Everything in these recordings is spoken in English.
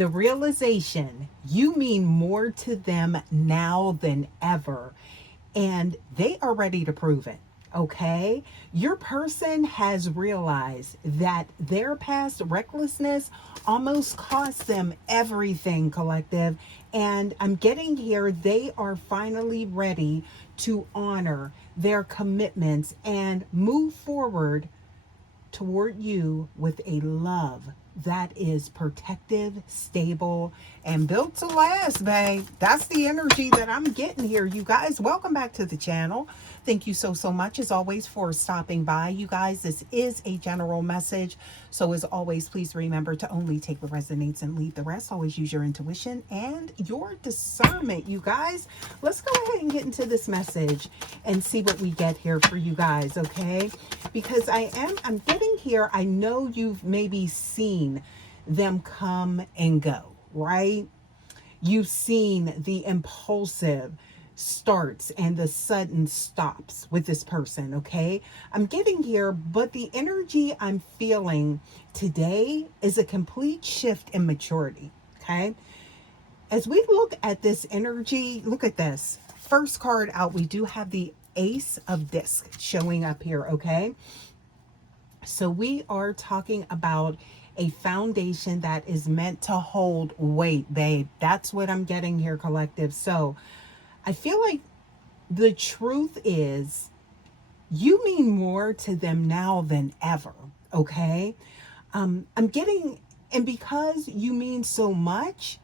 the realization you mean more to them now than ever, and they are ready to prove it. Okay, your person has realized that their past recklessness almost cost them everything, collective. And I'm getting here, they are finally ready to honor their commitments and move forward toward you with a love that is protective, stable, and built to last, babe. That's the energy that I'm getting here, you guys. Welcome back to the channel. Thank you so much, as always, for stopping by, you guys. This is a general message. So, as always, please remember to only take what resonates and leave the rest. Always use your intuition and your discernment, you guys. Let's go ahead and get into this message and see what we get here for you guys, okay? Because I'm getting here, I know you've maybe seen them come and go, right? You've seen the impulsive starts and the sudden stops with this person, okay? I'm getting here, but the energy I'm feeling today is a complete shift in maturity, okay? As we look at this energy, look at this. First card out, we do have the Ace of Disc showing up here, okay? So we are talking about a foundation that is meant to hold weight, babe. That's what I'm getting here, collective. So I feel like the truth is you mean more to them now than ever, okay? I'm getting, and because you mean so much,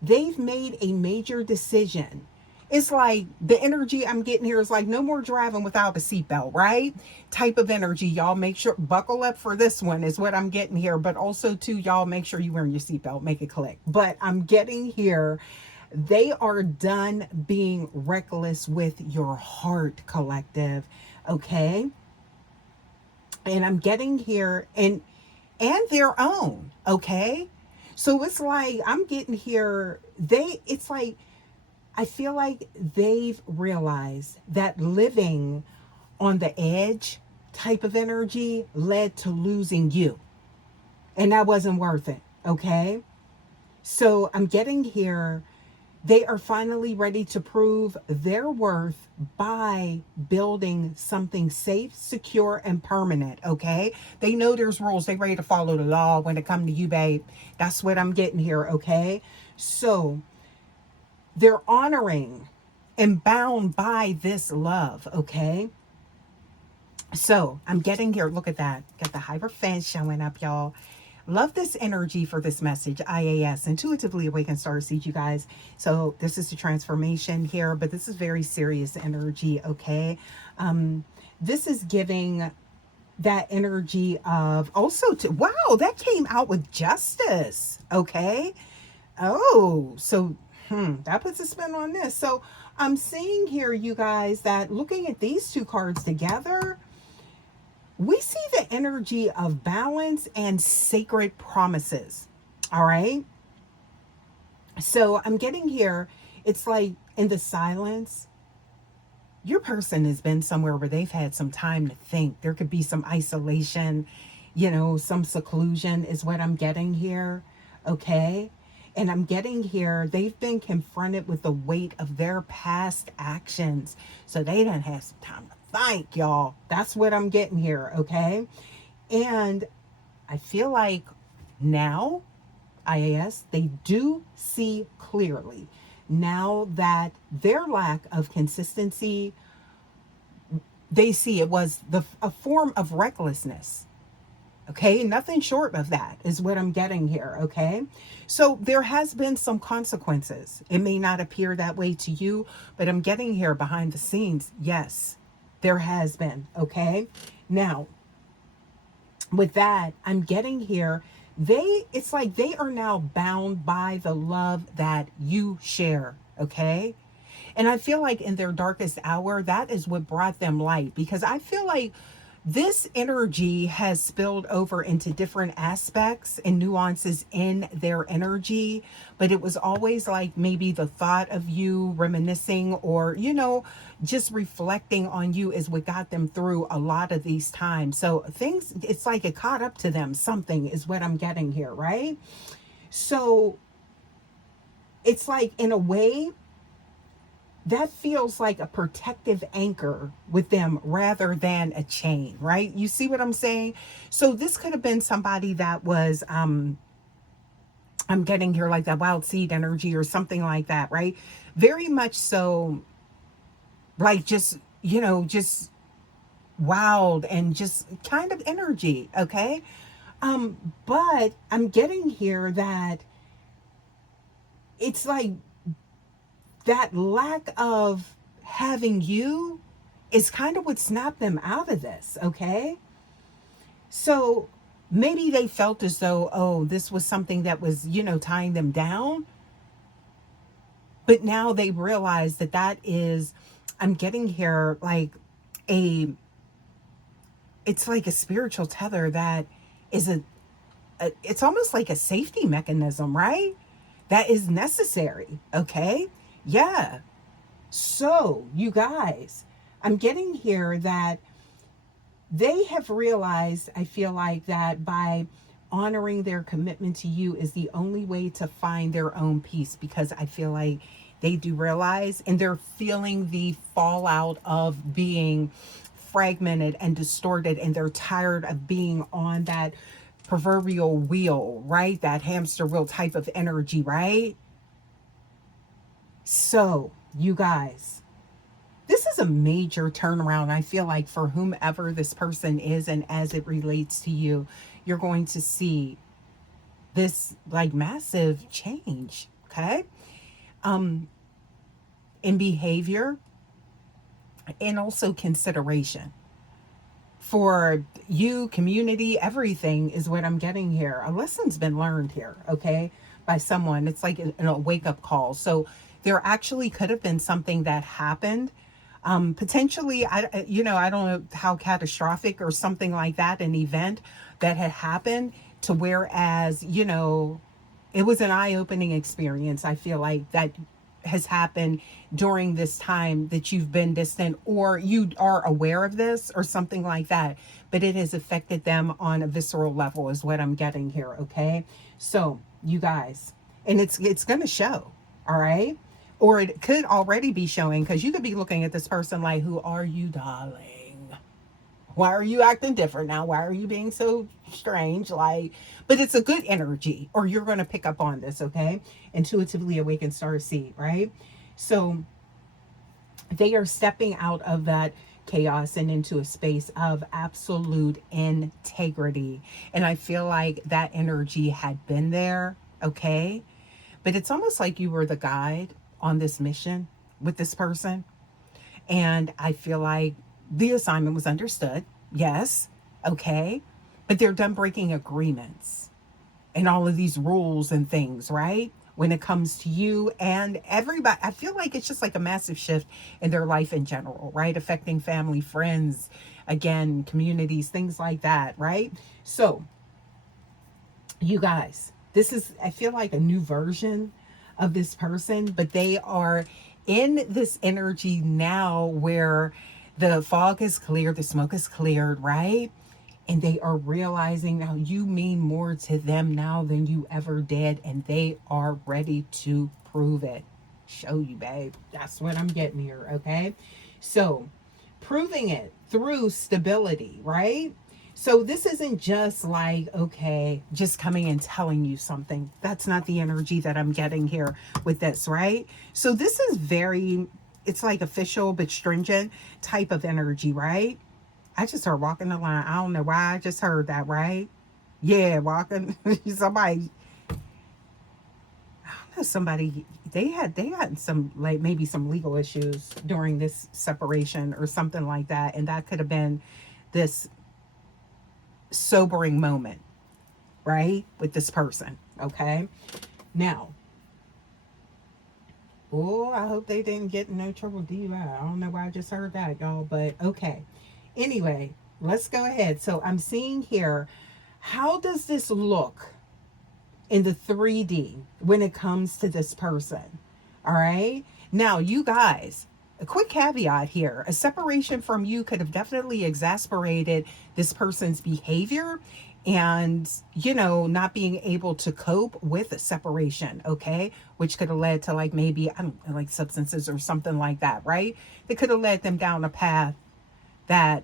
they've made a major decision. It's like the energy I'm getting here is like no more driving without a seatbelt, right? Type of energy. Y'all make sure, buckle up for this one is what I'm getting here. But also too, y'all make sure you wearing your seatbelt, make it click. But I'm getting here, they are done being reckless with your heart, collective. Okay. And I'm getting here and their own. Okay. So it's like I'm getting here, it's like I feel like they've realized that living on the edge type of energy led to losing you. And that wasn't worth it. Okay. So I'm getting here, they are finally ready to prove their worth by building something safe, secure, and permanent. Okay. They know there's rules. They ready to follow the law when it comes to you, babe. That's what I'm getting here. Okay. So they're honoring and bound by this love, okay? So I'm getting here, look at that. Got the Hierophant showing up, y'all. Love this energy for this message, IAS, Intuitively Awakened Starseed, you guys. So this is the transformation here, but this is very serious energy, okay? This is giving that energy of also to, wow, that came out with justice, okay? Oh, so that puts a spin on this. So I'm seeing here, you guys, that looking at these two cards together, we see the energy of balance and sacred promises. All right. So I'm getting here, it's like in the silence, your person has been somewhere where they've had some time to think. There could be some isolation, some seclusion is what I'm getting here. Okay. And I'm getting here, they've been confronted with the weight of their past actions. So they done have some time to think, y'all. That's what I'm getting here, okay? And I feel like now, IAS, they do see clearly now that their lack of consistency, they see it was a form of recklessness. Okay, nothing short of that is what I'm getting here, okay? So there has been some consequences. It may not appear that way to you, but I'm getting here behind the scenes. Yes, there has been, okay? Now, with that, I'm getting here, it's like they are now bound by the love that you share, okay? And I feel like in their darkest hour, that is what brought them light, because I feel like this energy has spilled over into different aspects and nuances in their energy, but it was always like maybe the thought of you reminiscing or, just reflecting on you is what got them through a lot of these times. So things, it's like it caught up to them. Something is what I'm getting here, right? So it's like, in a way, that feels like a protective anchor with them rather than a chain, right? You see what I'm saying? So this could have been somebody that was, I'm getting here like that wild seed energy or something like that, right? Very much so, like, just, just wild and just kind of energy, okay? But I'm getting here that it's like that lack of having you is kind of what snapped them out of this, okay? So maybe they felt as though, oh, this was something that was, tying them down. But now they realize that that is, I'm getting here like a, it's like a spiritual tether that is it's almost like a safety mechanism, right? That is necessary, okay? Yeah. So, you guys, I'm getting here that they have realized, I feel like, that by honoring their commitment to you is the only way to find their own peace, because I feel like they do realize, and they're feeling the fallout of being fragmented and distorted, and they're tired of being on that proverbial wheel, right? That hamster wheel type of energy, right? So, you guys, this is a major turnaround, I feel like, for whomever this person is, and as it relates to you, you're going to see this like massive change, okay? In behavior, and also consideration for you, community, everything is what I'm getting here. A lesson's been learned here, okay, by someone. It's like a wake up call. So there actually could have been something that happened. Potentially, I don't know how catastrophic or something like that, an event that had happened to whereas, it was an eye opening experience. I feel like that has happened during this time that you've been distant, or you are aware of this or something like that, but it has affected them on a visceral level is what I'm getting here, okay? So, you guys, and it's going to show, all right? Or it could already be showing, because you could be looking at this person like, who are you, darling? Why are you acting different now? Why are you being so strange? Like, but it's a good energy, or you're going to pick up on this, okay? Intuitively awakened star seed, right? So they are stepping out of that chaos and into a space of absolute integrity. And I feel like that energy had been there, okay? But it's almost like you were the guide on this mission with this person. And I feel like the assignment was understood. Yes. Okay. But they're done breaking agreements and all of these rules and things, right? When it comes to you and everybody, I feel like it's just like a massive shift in their life in general, right? Affecting family, friends, again, communities, things like that, right? So, you guys, this is, I feel like, a new version of this person, but they are in this energy now where the fog is cleared, the smoke is cleared, right? And they are realizing now you mean more to them now than you ever did, and they are ready to prove it. Show you, babe. That's what I'm getting here, okay? So, proving it through stability, right? So this isn't just like, okay, just coming and telling you something. That's not the energy that I'm getting here with this, right? So this is very, it's like official but stringent type of energy, right? I just heard walking the line. I don't know why I just heard that, right? Yeah, walking. Somebody, I don't know, somebody, they had some, like, maybe some legal issues during this separation or something like that, and that could have been this sobering moment, right? With this person, okay? Now, oh, I hope they didn't get in no trouble DUI. I don't know why I just heard that, y'all, but okay. Anyway, let's go ahead. So I'm seeing here, how does this look in the 3D when it comes to this person? All right. Now, you guys, a quick caveat here, a separation from you could have definitely exasperated this person's behavior and, not being able to cope with a separation, okay? Which could have led to like maybe, I don't know, like substances or something like that, right? That could have led them down a path that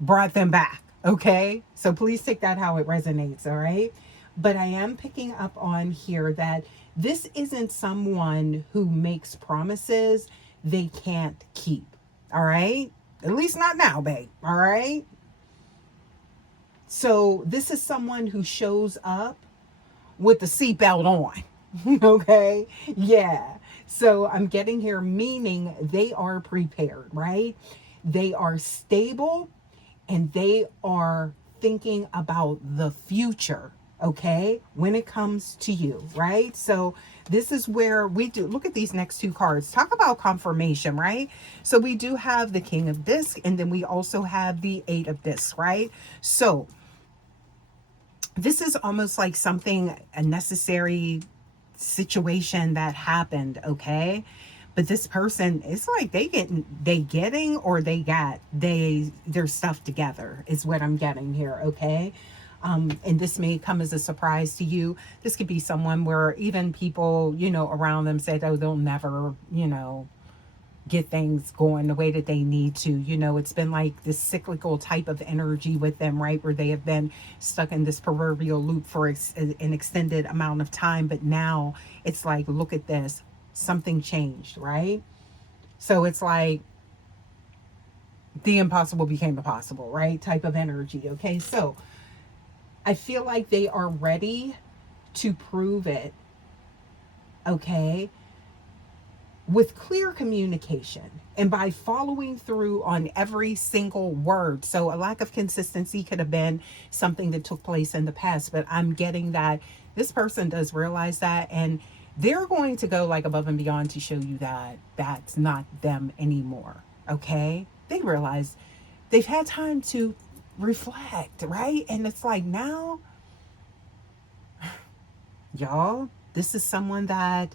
brought them back, okay? So please take that how it resonates, all right? But I am picking up on here that this isn't someone who makes promises they can't keep, all right? At least not now, babe, all right? So this is someone who shows up with the seatbelt on, okay? Yeah. So I'm getting here, meaning they are prepared, right? They are stable and they are thinking about the future, okay, when it comes to you, right? So this is where we do look at these next two cards. Talk about confirmation, right? So we do have the King of Discs, and then we also have the Eight of Discs, right? So this is almost like something, a necessary situation that happened, okay? But this person, it's like they got their stuff together is what I'm getting here, okay? And this may come as a surprise to you. This could be someone where even people, around them said, oh, they'll never, get things going the way that they need to. It's been like this cyclical type of energy with them, right? Where they have been stuck in this proverbial loop for an extended amount of time. But now it's like, look at this, something changed, right? So it's like the impossible became the possible, right? Type of energy. Okay. So I feel like they are ready to prove it. Okay. With clear communication and by following through on every single word. So a lack of consistency could have been something that took place in the past, but I'm getting that this person does realize that, and they're going to go like above and beyond to show you that that's not them anymore. Okay. They realize they've had time to reflect, right? And it's like, now, y'all, this is someone that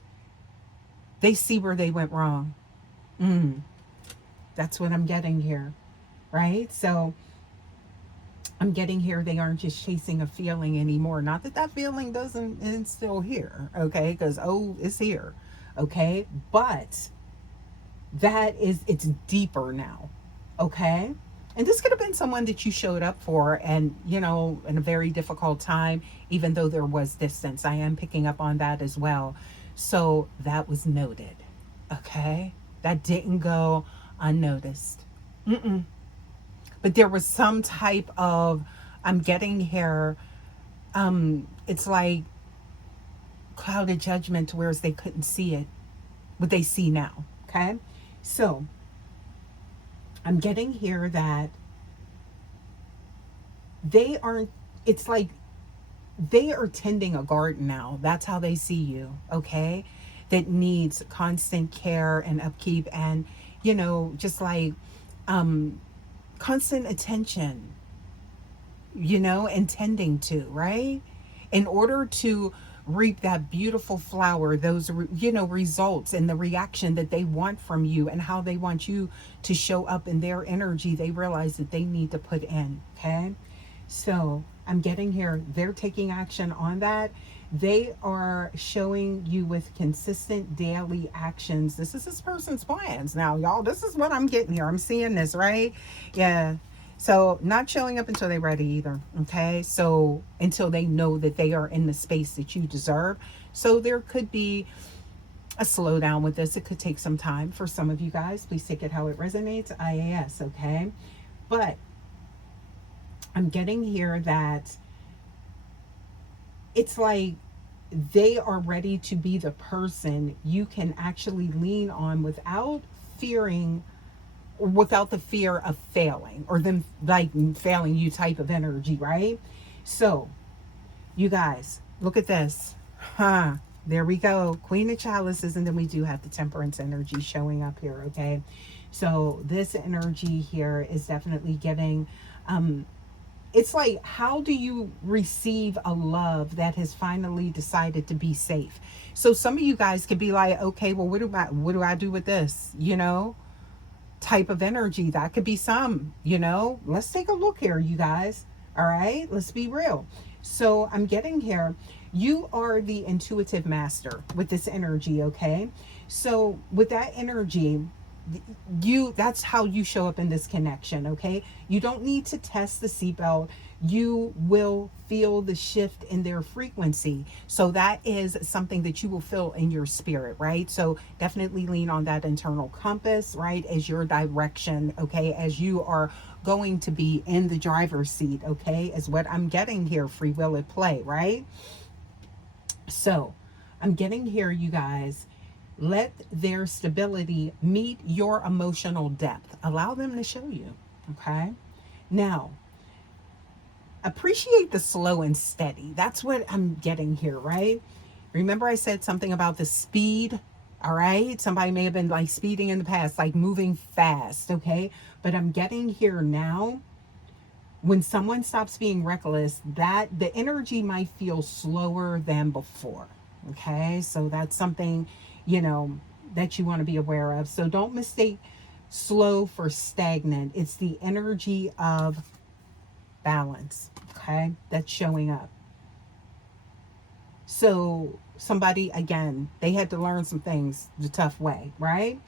they see where they went wrong. That's what I'm getting here, right? So I'm getting here, they aren't just chasing a feeling anymore. Not that that feeling isn't still here, okay? Because, it's here, okay? But it's deeper now, okay? And this could have been someone that you showed up for and, in a very difficult time, even though there was distance. I am picking up on that as well. So that was noted, okay? That didn't go unnoticed. But there was some type of, I'm getting here, it's like clouded judgment, whereas they couldn't see it, what they see now, okay? So I'm getting here that they aren't, it's like they are tending a garden now. That's how they see you, okay? That needs constant care and upkeep and, just like constant attention, and tending to, right? In order to reap that beautiful flower, those, results and the reaction that they want from you and how they want you to show up in their energy, they realize that they need to put in, okay? So I'm getting here, they're taking action on that. They are showing you with consistent daily actions. This is this person's plans. Now, y'all, this is what I'm getting here. I'm seeing this, right? Yeah. So not showing up until they're ready either. Okay. So until they know that they are in the space that you deserve. So there could be a slowdown with this. It could take some time for some of you guys. Please take it how it resonates. IAS. Okay. But I'm getting here that it's like they are ready to be the person you can actually lean on without the fear of failing or them like failing you type of energy, right? So you guys, look at this. There we go. Queen of Chalices, and then we do have the Temperance energy showing up here, okay? So this energy here is definitely giving it's like, how do you receive a love that has finally decided to be safe? So some of you guys could be like, okay, well, what do I do with this? type of energy. That could be some, you know. Let's take a look here, you guys. All right, let's be real. So I'm getting here, you are the intuitive master with this energy, okay? So with that energy, that's how you show up in this connection, okay? You don't need to test the seatbelt. You will feel the shift in their frequency. So that is something that you will feel in your spirit, right? So definitely lean on that internal compass, right, as your direction, okay, as you are going to be in the driver's seat, okay, is what I'm getting here. Free will at play, right? So I'm getting here, you guys. Let their stability meet your emotional depth. Allow them to show you. Okay. Now, appreciate the slow and steady. That's what I'm getting here, right? Remember, I said something about the speed. All right. Somebody may have been like speeding in the past, like moving fast. Okay. But I'm getting here now. When someone stops being reckless, that the energy might feel slower than before. Okay. So that's something, you know, that you want to be aware of. So don't mistake slow for stagnant. It's the energy of balance, okay, that's showing up. So somebody, again, they had to learn some things the tough way, right?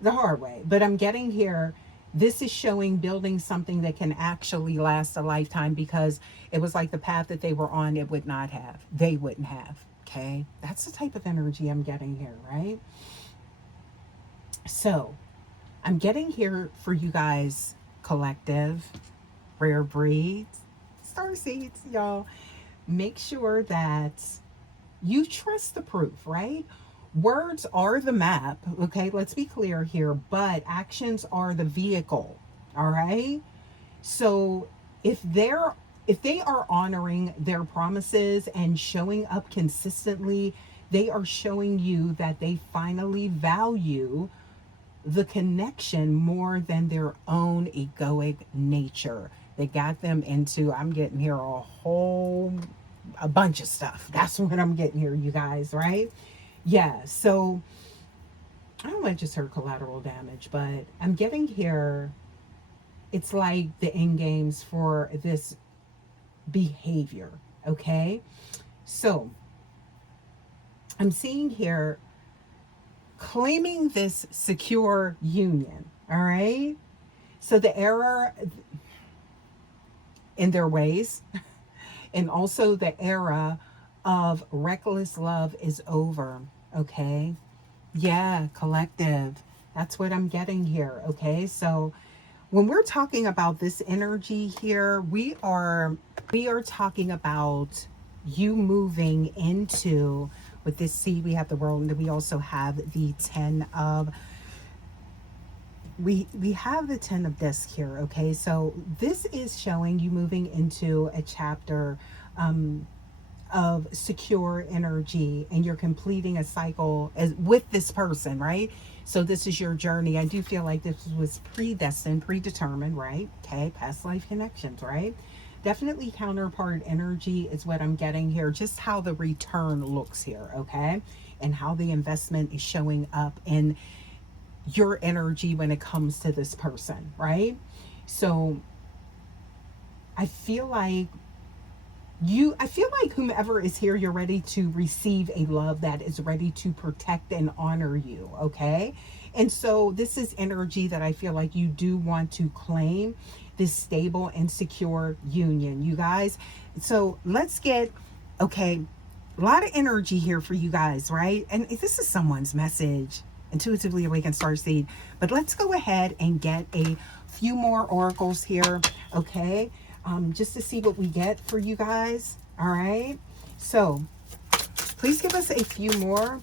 The hard way. But I'm getting here, this is showing building something that can actually last a lifetime, because it was like the path that they were on, it would not have. They wouldn't have. Okay. That's the type of energy I'm getting here, right? So I'm getting here for you guys, collective, rare breeds, star seeds, y'all. Make sure that you trust the proof, right? Words are the map, okay? Let's be clear here, but actions are the vehicle, all right? So if they are honoring their promises and showing up consistently, they are showing you that they finally value the connection more than their own egoic nature. They got them into, I'm getting here a bunch of stuff. That's what I'm getting here, you guys, right? Yeah, so I don't know, I just heard collateral damage, but I'm getting here, it's like the end games for this behavior, okay? So I'm seeing here claiming this secure union, all right? So the error in their ways and also the era of reckless love is over, okay? Yeah, collective. That's what I'm getting here, okay? So when we're talking about this energy here, we are talking about you moving into, with this C, we have the world, and we also have the 10 of, we have the 10 of discs here, okay? So this is showing you moving into a chapter of secure energy, and you're completing a cycle with this person, right? So this is your journey. I do feel like this was predestined, predetermined, right? Okay, past life connections, right? Definitely counterpart energy is what I'm getting here. Just how the return looks here, okay? And how the investment is showing up in your energy when it comes to this person, right? So I feel like whomever is here, you're ready to receive a love that is ready to protect and honor you, okay? And so this is energy that I feel like you do want to claim, this stable and secure union, you guys. So let's get, okay, a lot of energy here for you guys, right? And this is someone's message, intuitively awakened starseed. But let's go ahead and get a few more oracles here, okay? Just to see what we get for you guys. All right. So please give us a few more.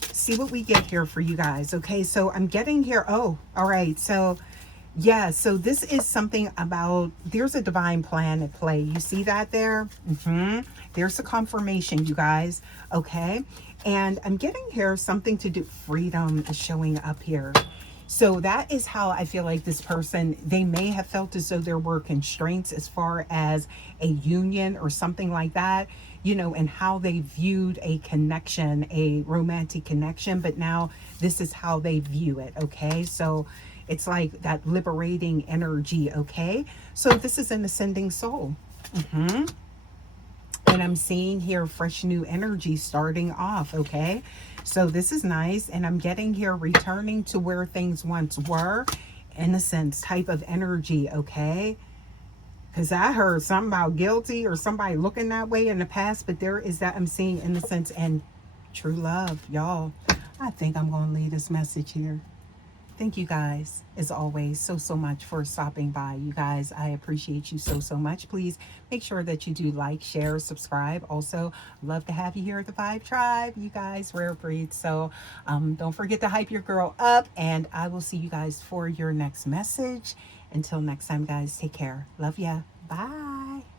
See what we get here for you guys. Okay. So I'm getting here. Oh, all right. So yeah. So this is something about, there's a divine plan at play. You see that there? There's a confirmation, you guys. Okay. And I'm getting here something to do. Freedom is showing up here. So that is how I feel like this person, they may have felt as though there were constraints as far as a union or something like that, and how they viewed a connection, a romantic connection. But now this is how they view it. Okay. So it's like that liberating energy. Okay. So this is an ascending soul. And I'm seeing here fresh new energy starting off. Okay. So this is nice. And I'm getting here returning to where things once were. Innocence type of energy. Okay. Because I heard something about guilty or somebody looking that way in the past. But there is that I'm seeing innocence and true love. Y'all, I think I'm going to leave this message here. Thank you guys, as always, so much for stopping by. You guys, I appreciate you so much. Please make sure that you do like, share, subscribe. Also, love to have you here at the Vibe Tribe. You guys, rare breed. So don't forget to hype your girl up. And I will see you guys for your next message. Until next time, guys, take care. Love ya. Bye.